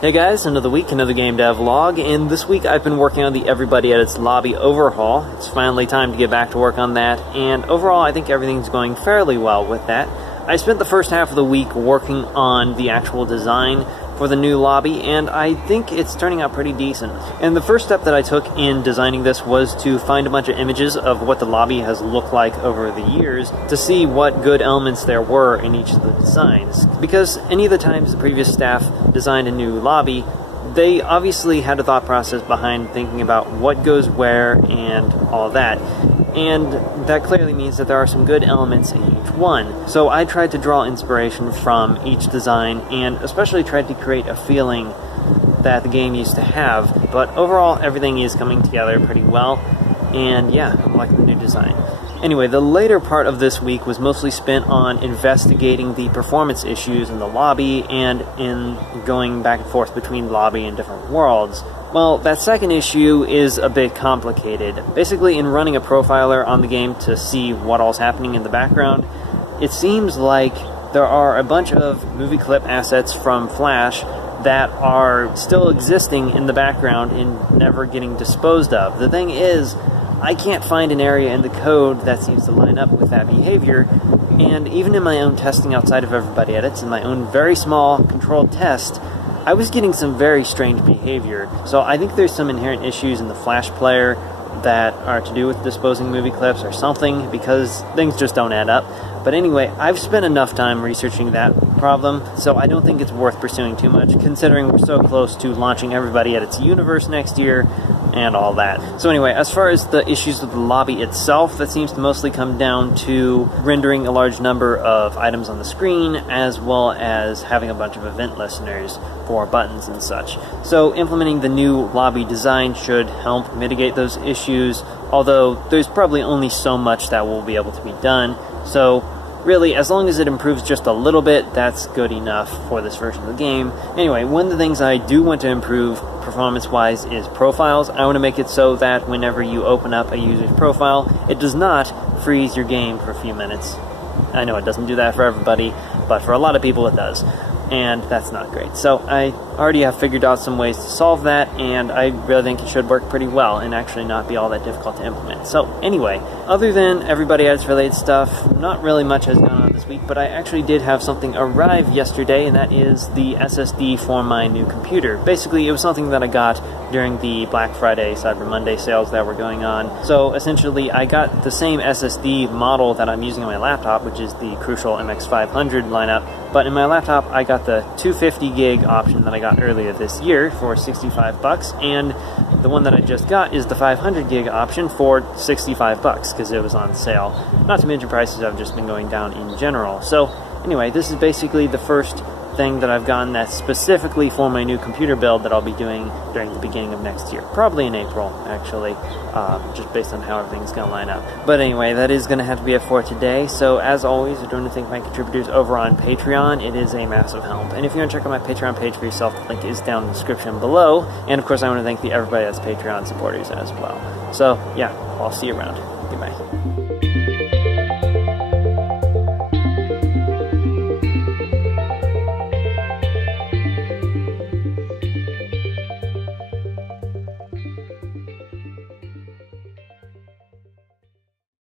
Hey guys, another week, another game dev vlog, and this week I've been working on the Everybody Edits lobby overhaul. It's finally time to get back to work on that, and overall I think everything's going fairly well with that. I spent the first half of the week working on the actual design for the new lobby, and I think it's turning out pretty decent. And the first step that I took in designing this was to find a bunch of images of what the lobby has looked like over the years to see what good elements there were in each of the designs. Because any of the times the previous staff designed a new lobby, they obviously had a thought process behind thinking about what goes where and all that. And that clearly means that there are some good elements in each one. So I tried to draw inspiration from each design and especially tried to create a feeling that the game used to have. But overall, everything is coming together pretty well. And yeah, I'm liking the new design. Anyway, the later part of this week was mostly spent on investigating the performance issues in the lobby and in going back and forth between lobby and different worlds. Well, that second issue is a bit complicated. Basically, in running a profiler on the game to see what all's happening in the background, it seems like there are a bunch of movie clip assets from Flash that are still existing in the background and never getting disposed of. The thing is, I can't find an area in the code that seems to line up with that behavior, and even in my own testing outside of Everybody Edits, in my own very small controlled test, I was getting some very strange behavior. So I think there's some inherent issues in the Flash player that are to do with disposing movie clips or something, because things just don't add up. But anyway, I've spent enough time researching that problem, so I don't think it's worth pursuing too much, considering we're so close to launching Everybody Edits universe next year and all that. So anyway, as far as the issues with the lobby itself, that seems to mostly come down to rendering a large number of items on the screen, as well as having a bunch of event listeners for buttons and such. So implementing the new lobby design should help mitigate those issues, although there's probably only so much that will be able to be done. So really, as long as it improves just a little bit, that's good enough for this version of the game. Anyway, one of the things I do want to improve performance-wise is profiles. I want to make it so that whenever you open up a user's profile, it does not freeze your game for a few minutes. I know it doesn't do that for everybody, but for a lot of people it does. And that's not great. So I already have figured out some ways to solve that, and I really think it should work pretty well and actually not be all that difficult to implement. So anyway, other than Everybody Edits related stuff, not really much has gone on this week, but I actually did have something arrive yesterday, and that is the SSD for my new computer. Basically, it was something that I got during the Black Friday, Cyber Monday sales that were going on. So essentially, I got the same SSD model that I'm using on my laptop, which is the Crucial MX500 lineup, but in my laptop, I got the 250 gig option that I got earlier this year for $65, and the one that I just got is the 500 gig option for $65 because it was on sale. Not to mention prices have just been going down in general. So anyway, this is basically the first thing that I've gotten that's specifically for my new computer build that I'll be doing during the beginning of next year. Probably in April, actually, just based on how everything's going to line up. But anyway, that is going to have to be it for today. So as always, I want to thank my contributors over on Patreon. It is a massive help. And if you want to check out my Patreon page for yourself, the link is down in the description below. And of course, I want to thank the Everybody That's Patreon supporters as well. So yeah, I'll see you around. Goodbye.